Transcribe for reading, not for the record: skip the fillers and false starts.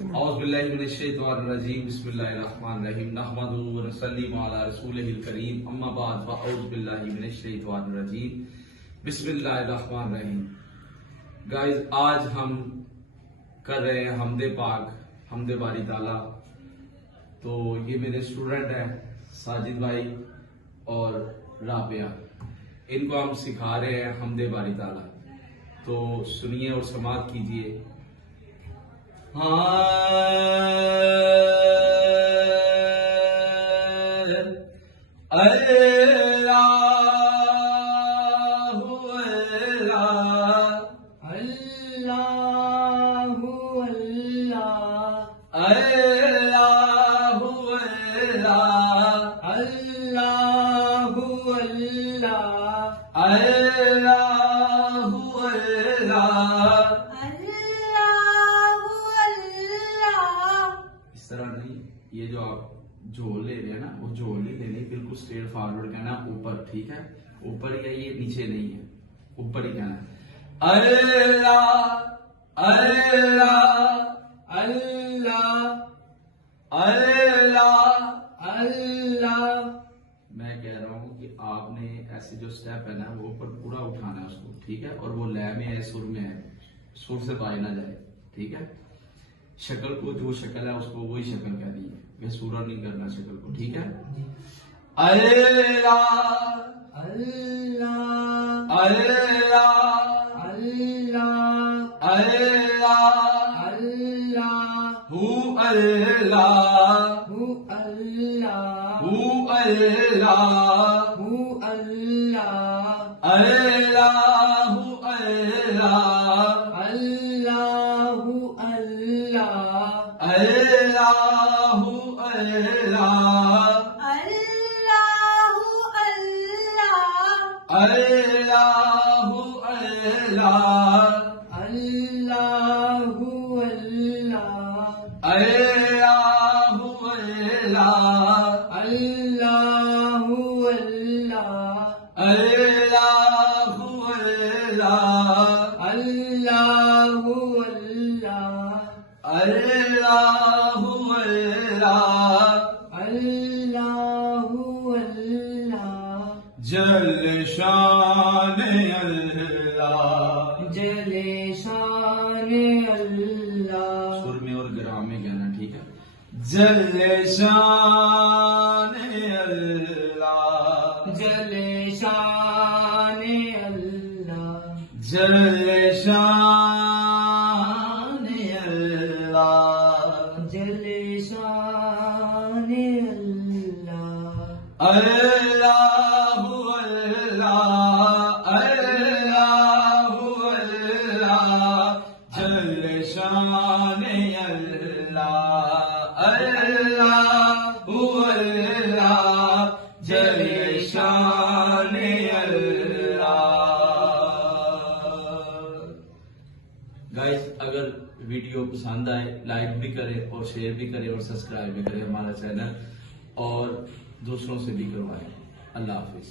اعوذ باللہ من الشیطان الرجیم بسم اللہ الرحمن الرحیم نحمدہ و نصلی علی رسولہ الکریم اما بعد فاعوذ باللہ من الشیطان الرجیم بسم اللہ الرحمن الرحیم. گائز آج ہم کر رہے ہیں حمد پاک حمد باری تعالیٰ. تو یہ میرے اسٹوڈنٹ ہیں ساجد بھائی اور رابعہ، ان کو ہم سکھا رہے ہیں حمد باری تعالیٰ. تو سنیے اور سماعت کیجیے. اس طرح نہیں، یہ جو آپ جھول لے رہے ہیں نا، وہ جھول نہیں لے رہے، بالکل اسٹریٹ فارورڈ کہنا اوپر. ٹھیک ہے، اوپر ہی ہے، یہ نیچے نہیں ہے، اوپر ہی کہنا ہے. اللہ اللہ اللہ اللہ اللہ. میں کہہ رہا ہوں کہ آپ نے ایسے جو سٹیپ ہے نا وہ اوپر پورا اٹھانا ہے اس کو. ٹھیک ہے، اور وہ لے میں ہے، سر میں ہے، سر سے باہر نہ جائے. ٹھیک ہے، شکل کو جو شکل ہے اس کو وہی شکل کہنی ہے، یہ سورہ نہیں کرنا شکل کو. ٹھیک ہے، اللہ اللہ اللہ اللہ اللہ اللہ ہو اللہ ہو اللہ ہو اللہ ہو اللہ اللہ اللہ اللہ جل شان اللہ جل شان اللہ. سر میں اور گرام میں کہنا. ٹھیک ہے، جل شان اللہ جل شان اللہ جل شان اللہ جل شان اللہ. اللہ گائز اگر ویڈیو پسند آئے لائک بھی کرے اور شیئر بھی کرے اور سبسکرائب بھی کرے ہمارا چینل، اور دوسروں سے بھی کروائے. اللہ حافظ.